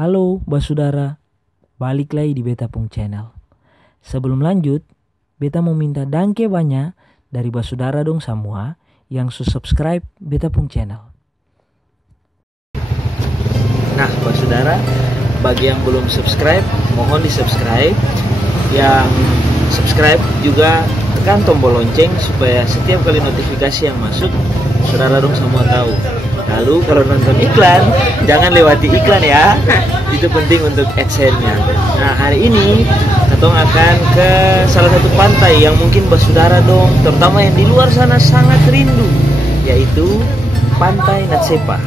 Halo Basudara, balik lagi di Beta Pung Channel. Sebelum lanjut, Beta mau minta dangke banyak dari Basudara dong semua yang subscribe Beta Pung Channel. Nah Basudara, bagi yang belum subscribe, mohon di subscribe. Yang subscribe juga tekan tombol lonceng supaya setiap kali notifikasi yang masuk, saudara dong semua tahu. Lalu kalau nonton iklan, jangan lewati iklan ya. Itu penting untuk AdSense-nya. Nah hari ini Katong akan ke salah satu pantai yang mungkin Basudara dong, terutama yang di luar sana sangat rindu, yaitu Pantai Natsepa.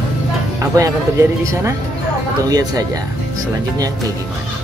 Apa yang akan terjadi di sana? Katong lihat saja selanjutnya kayak gimana.